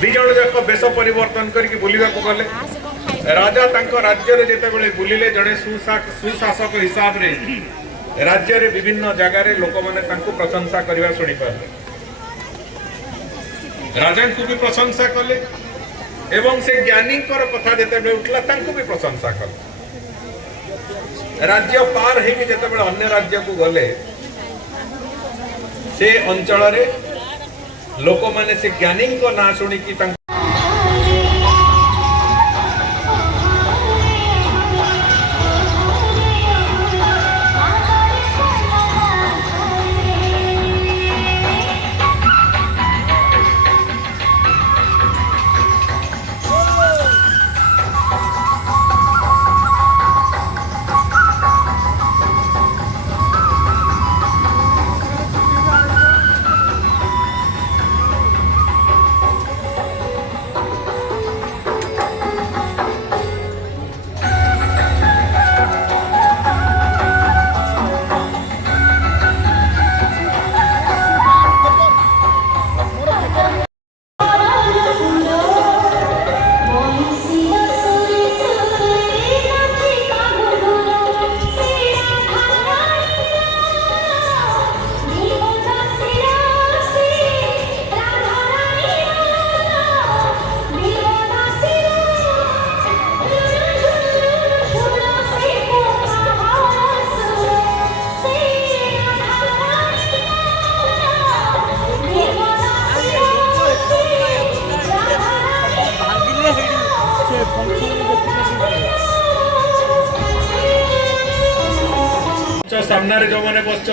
दिजण जाक बेश परिवर्तन करके बुलवा को गले राजा तांको राज्य रे जेते बेले बुलिले जड़े सुशासक हिसाब रे राज्य रे विभिन्न जगह रे लोक माने तांको प्रशंसा करबा सुनी पाले राजा को भी प्रशंसा कले एवं से ज्ञानी कथा जेते बेले उठला तांको भी प्रशंसा कले राज्य पार हे जेते बेले अन्य राज्य को गले से अंचल रे लोक माने से ज्ञानी को ना सुनी की सामने जो मैंने बस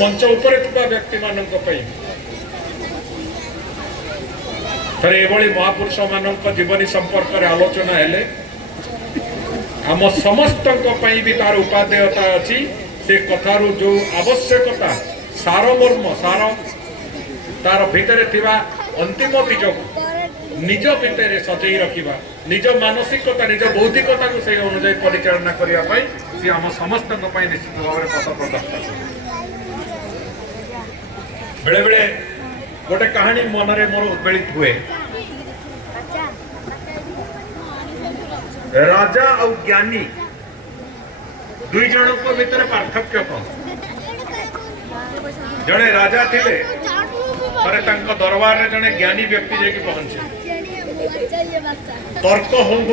मंच उपर व्यक्ति मान महापुरुष मान जीवनी संपर्क में आलोचना हेले आम समस्त भी तार उपादेयता अच्छी से कथार जो आवश्यकता सारमर्म सार तार भितर अंतिम बीज निज भितर सजई रखा निज मानसिकता निज बौद्धिकता को से अनुजाई परिचालना करने सी आम समस्त निश्चित भाव में पथ प्रदर्शक बेले बेले गोटे कहानी मन में मोर उद्वेलित हुए राजा और ज्ञानी दुई जन को भीतर पार्थक्य कौन जड़े राजा थिले पर दरबार में जड़े ज्ञानी व्यक्ति जाके पहुंचे तर्क हूँ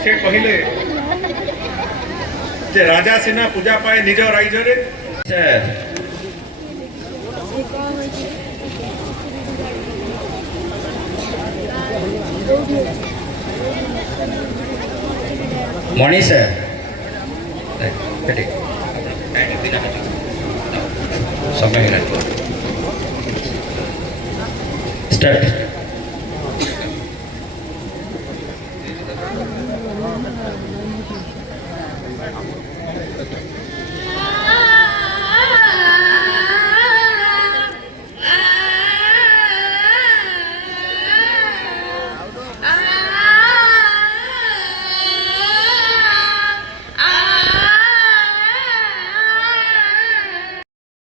से कहले जे राजा सिना पूजा पाए निज राज्य रे मणि सर समय स्टार्ट